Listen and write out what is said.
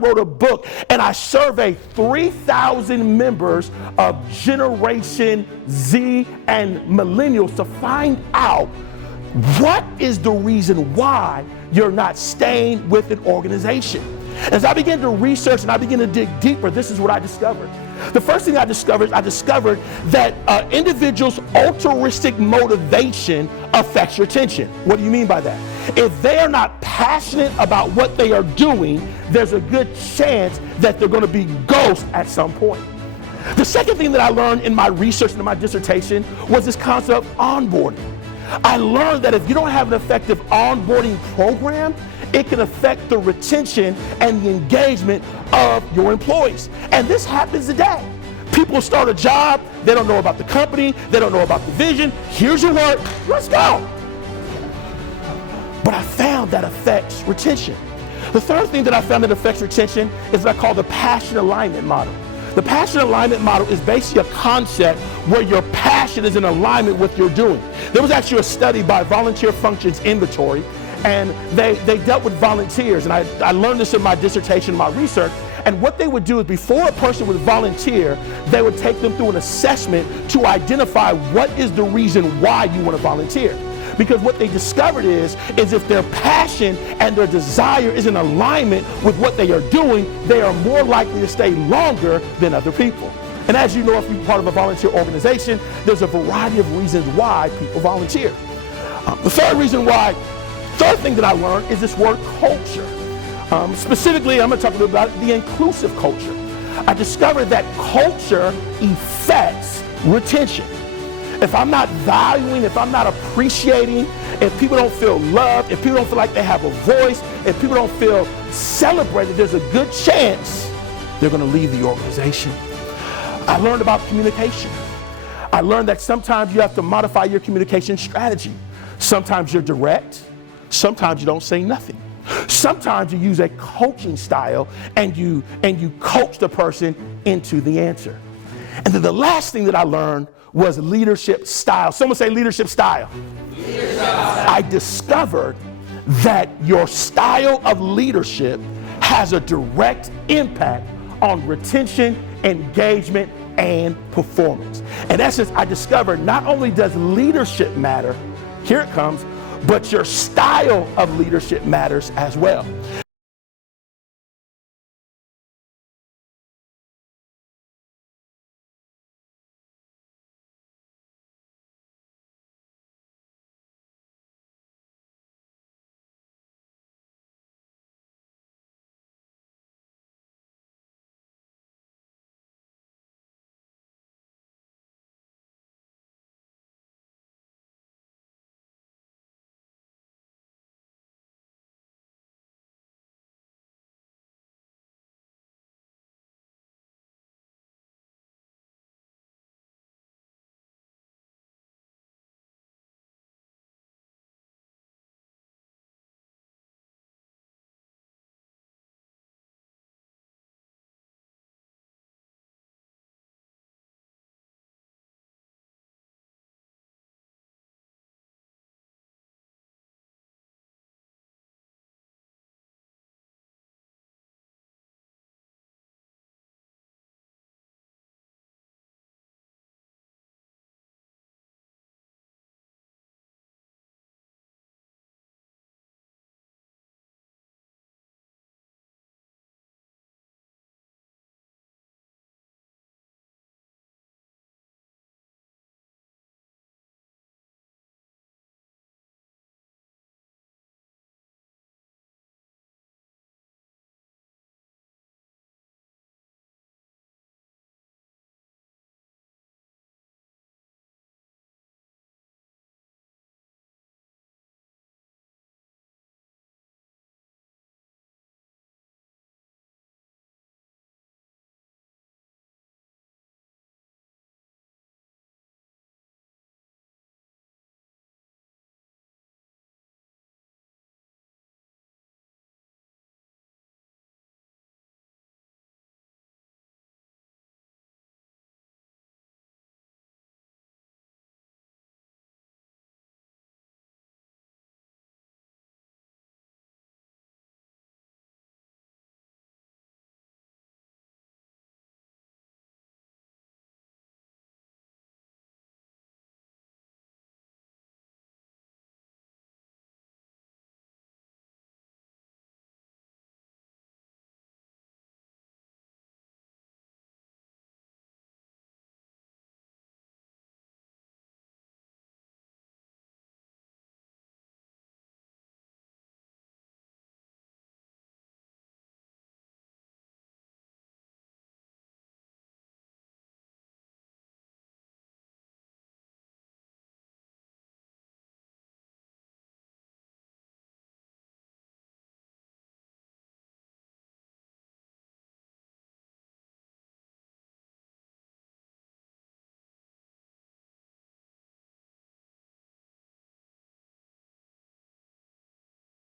wrote a book and I surveyed 3,000 members of Generation Z and millennials to find out what is the reason why you're not staying with an organization. As I began to research and I began to dig deeper, this is what I discovered. The first thing I discovered that individuals' altruistic motivation affects retention. What do you mean by that? If they are not passionate about what they are doing, there's a good chance that they're going to be ghosts at some point. The second thing that I learned in my research and in my dissertation was this concept of onboarding. I learned that if you don't have an effective onboarding program, it can affect the retention and the engagement of your employees. And this happens today. People start a job, they don't know about the company, they don't know about the vision. Here's your work, let's go. But I found that affects retention. The third thing that I found that affects retention is what I call the passion alignment model. The passion alignment model is basically a concept where your passion is in alignment with your doing. There was actually a study by Volunteer Functions Inventory, and they dealt with volunteers, and I learned this in my dissertation, my research. And what they would do is before a person would volunteer, they would take them through an assessment to identify what is the reason why you want to volunteer. Because what they discovered is if their passion and their desire is in alignment with what they are doing, they are more likely to stay longer than other people. And as you know, if you're part of a volunteer organization, there's a variety of reasons why people volunteer. The third thing that I learned is this word culture. Specifically, I'm going to talk a little about the inclusive culture. I discovered that culture affects retention. If I'm not valuing, if I'm not appreciating, if people don't feel loved, if people don't feel like they have a voice, if people don't feel celebrated, there's a good chance they're going to leave the organization. I learned about communication. I learned that sometimes you have to modify your communication strategy. Sometimes you're direct. Sometimes you don't say nothing. Sometimes you use a coaching style and you coach the person into the answer. And then the last thing that I learned was leadership style. Someone say leadership style. Leadership style. I discovered that your style of leadership has a direct impact on retention, engagement, and performance. In essence, I discovered not only does leadership matter, here it comes, but your style of leadership matters as well.